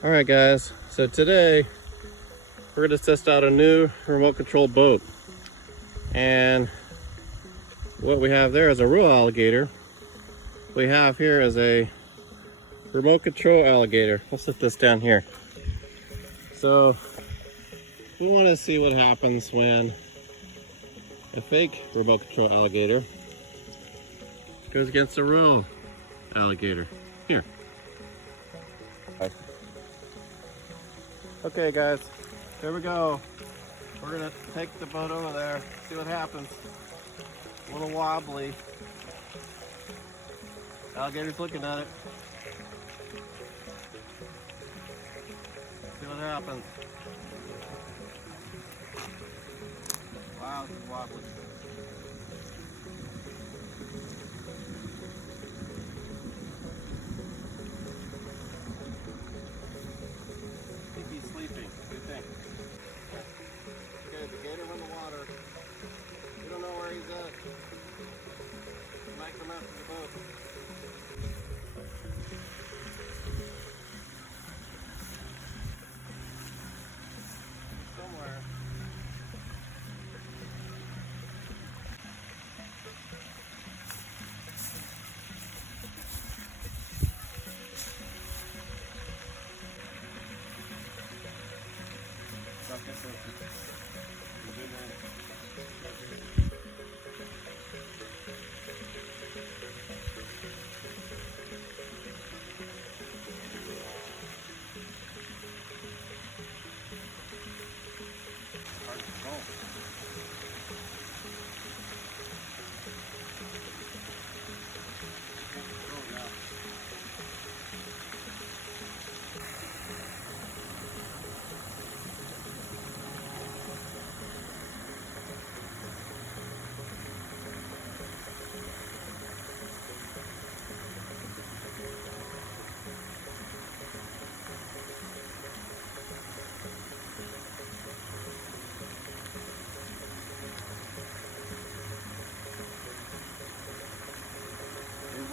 All right, guys, so today we're going to test out a new remote control boat. And what we have there is a real alligator. What we have here is a remote control alligator. Let's set this down here. So we want to see what happens when a fake remote control alligator goes against a real alligator. Here. Okay, guys, here we go. We're gonna take the boat over there, see what happens. A little wobbly. Alligator's looking at it. See what happens. Wow, this is wobbly. I think he's sleeping. What do you think? Okay, the gator in the water. We don't know where he's at. He might come after the boat. Somewhere.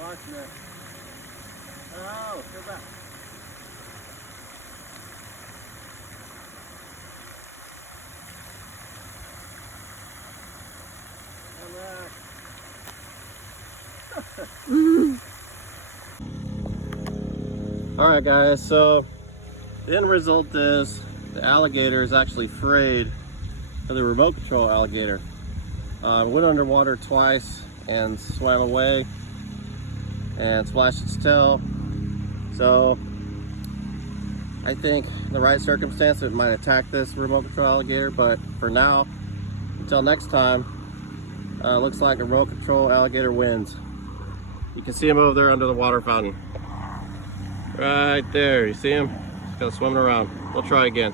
Watching it. Oh, go back. All right, guys, so the end result is the alligator is actually afraid of the remote control alligator. Went underwater twice and swam away and splashed its tail. So I think in the right circumstance it might attack this remote control alligator, but for now, until next time, looks like a remote control alligator wins. You can see him over there under the water fountain. Right there, you see him? He's kind of swimming around. We'll try again.